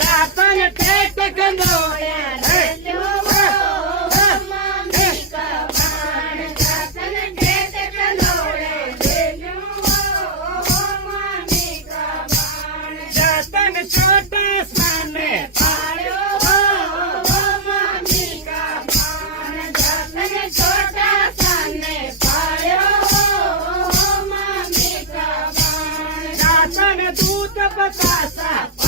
દાતન tech કંદોળ્યા छोटे सामने पायो मामी का पान जतन छोटा सामने पायो मामी का पान जतन दूध बतासा